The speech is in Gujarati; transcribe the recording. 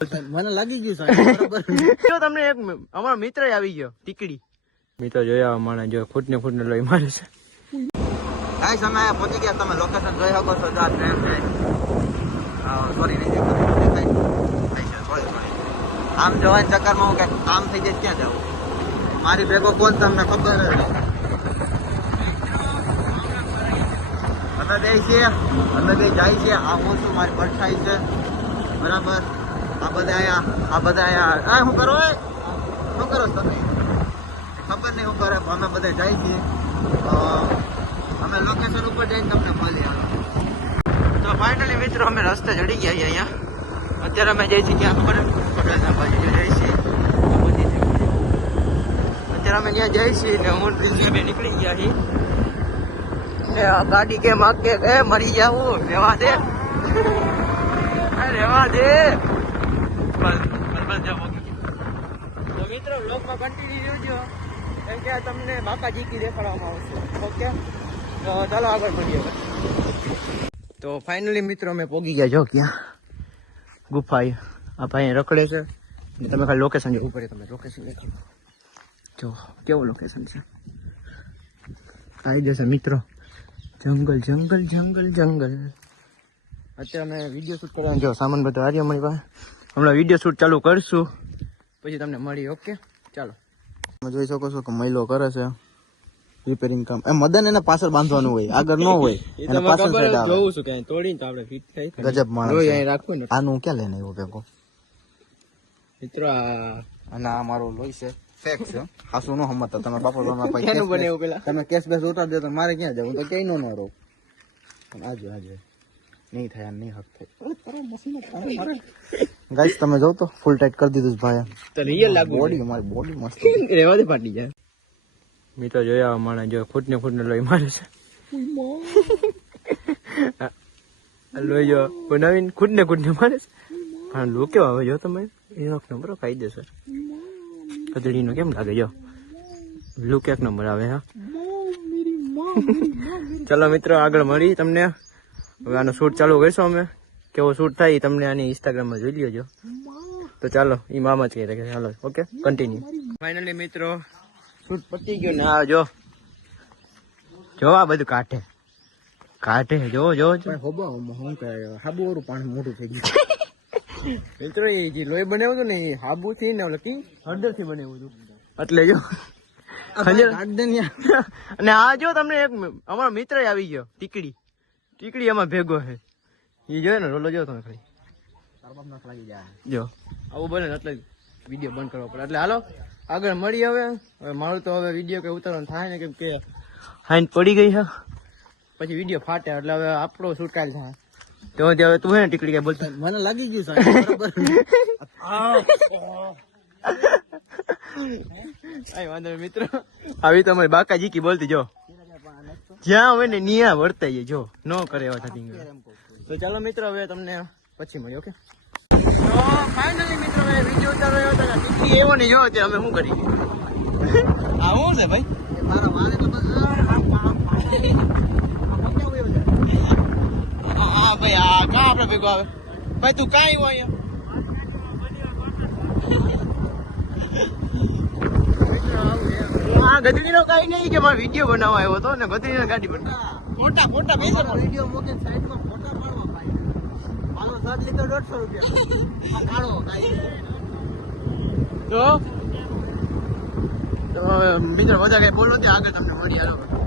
મને લાગી ગયું સાહેબ બરાબર. જો તમને એક અમારો મિત્ર આવી ગયો ટીકડી મિત્ર જોયા મને જો ફૂટને લઈ મારે છે. આ સમય પહોંચી ગયા, તમે લોકેશન જોઈ શકો છો. આ ટ્રેન જાય સોરી નહીં આમ જવાના ચક્કરમાં હું કઈ આમ થઈ જાય ક્યાં જાવ. મારી ભેગો કોણ તમને ખબર અમે બે છીએ, અમે બે જાય છે. આ હું છું, મારી પરછાઈ છે બરાબર. આ બધા આયા શું કરો શું કરો તમે ખબર નહીં શું કરે. અમે બધા જાય છીએ. અમે લોકેશન ઉપર જઈને તમને મળીએ. તો ફાઇનલી મિત્રો અમે રસ્તે ચડી ગયા અહીંયા. અત્યારે અમે જઈએ છીએ ક્યાં ખબર કપડાના બાજુ જઈએ છીએ. અત્યારે અમે ત્યાં જઈએ છીએ ને હું બે નીકળી ગયા છીએ. ગાડી કે માગ કે મરી જાવું રેવા દે રેવા દે. તો મિત્રો બ્લોગમાં કન્ટિન્યુ રહેજો કેમ કે તમને બાકા જીકી દેખાડવામાં આવશે. ઓકે તો ચાલો આગળ મળીએ. તો ફાઇનલી મિત્રો અમે પહોંચી ગયા જો ક્યાં ગુફાએ. આ ભાઈ રખડે છે. તમે ખાલી લોકેશન જોવું પડે. તમે લોકેશન દેખાડો જો કેવું લોકેશન છે. આવી જશે મિત્રો જંગલ જંગલ જંગલ જંગલ. અત્યારે અમે વિડીયો શૂટ કરવાનું જો સામાન બધો હાર્યો અમારી પાસે. હમણાં વિડીયો શૂટ ચાલુ કરશું પછી તમને મળી. ઓકે ચાલો. તમે જોઈ શકો છો કે મહિલો કરે છે રિપેરિંગ કામ. એ મદન એને પાછળ બાંધવાનું હોય, આગળ ન હોય. એને પાછળ સાઈડ આવે. જોઉં છું કે તોડીને તો આપણે ફિટ થાય. ગજબ માણસ જોઈ અહીં રાખવું ને. આનું ક્યાં લઈને આવ્યો ભેગો મિત્રો અને આ મારું લોહી છે ફેક છે. આ શું ન સમજતા તમે બાપા ક્યાંનું બનેવું પેલા તમે કેસ બેસ ઉતારી દો તો મારે ક્યાં જવું તો ક્યાંય ન રહો. આજે નહીં થાય નહીં હક થાય. ગાઈસ તમે જો તો ફૂલ ટાઈટ કરી દીધું છે ભાઈ. તો રિયલ લાગુ બોડી મારી બોડી મસ્ત રેવા દે ફાટી જાય. મિત્રો જોયા મને જો ફૂટને લઈ મારે છે. લોહી જો નવીન ખુદને મારે છે. પણ લો કેવો આવે જો તમે એક નંબર કાયદેસર. કદડીનો કેમ લાગે જો લુક એક નંબર આવે. હા ચલો મિત્રો આગળ મળી તમને. હવે આનો શૂટ ચાલુ કરીશું અમે. કેવો શૂટ થાય તમને આની ઇન્સ્ટાગ્રામમાં જોઈ લેજો. તો ચાલો એ મામા જ કહે ચાલો ઓકે કન્ટિન્યુ. ફાઇનલી મિત્રો શૂટ પતી ગયો ને આ જો આ બધું કાઢે જો શું કહે હાબુ વાળું પાણી મોટું થઈ ગયું. મિત્રો એ જે લોહી બનાવ્યું હતું ને એ હાબુ થી ને હળદર થી બનાવ્યું હતું એટલે જો. અને આ જો તમને એક અમારો મિત્ર આવી ગયો ટીકડી એમાં ભેગો છે. એ જોયો ને રોલો જો તમે ખાલી જો આવું બને ને એટલે વિડીયો બંધ કરવો પડે. એટલે હાલો આગળ મળી. હવે મારું તો હવે વિડીયો કઈ ઉતારવાનું થાય ને કેમ કે હાઈન પડી ગઈ છે પછી વિડીયો ફાટે એટલે હવે આપણો શૂટ કાલ થાય. તો હવે તું હે ને ટીકડી કઈ બોલતો મને લાગી ગયું સાહેબ બરાબર. વાંધો મિત્રો આવી તો અમારી બાકા જીકી બોલતી જો જ્યાં હોય ને નિયા વર્તાઈએ જો ન કરે એવા થતી. તો ચાલો મિત્રો હવે તમને પછી મળીએ. ઓકે તો ફાઇનલી મિત્રો હવે વિડીયો ઉતાર્યો હતો ટીકડી એવો ને જો અમે શું કરી. આ શું છે ભાઈ મારા વાલે તો હા ભાઈ આ કા આપડે ભેગો આવે ભાઈ તું કાંઈ હોય અહીંયા. ગધડી નો કઈ નહીં કે મારે વિડીયો બનાવવા આવ્યો હતો ને ગધડી ગાડી બનાવ ફોટા બેસો વિડીયો મૂકીને સાઈડમાં ફોટા પાડવા ભાઈ. મારો 7 લીટર 150 રૂપિયા કાઢો તો મિત્રો બધા કઈ બોલો આગળ તમને મળી આવ્યો.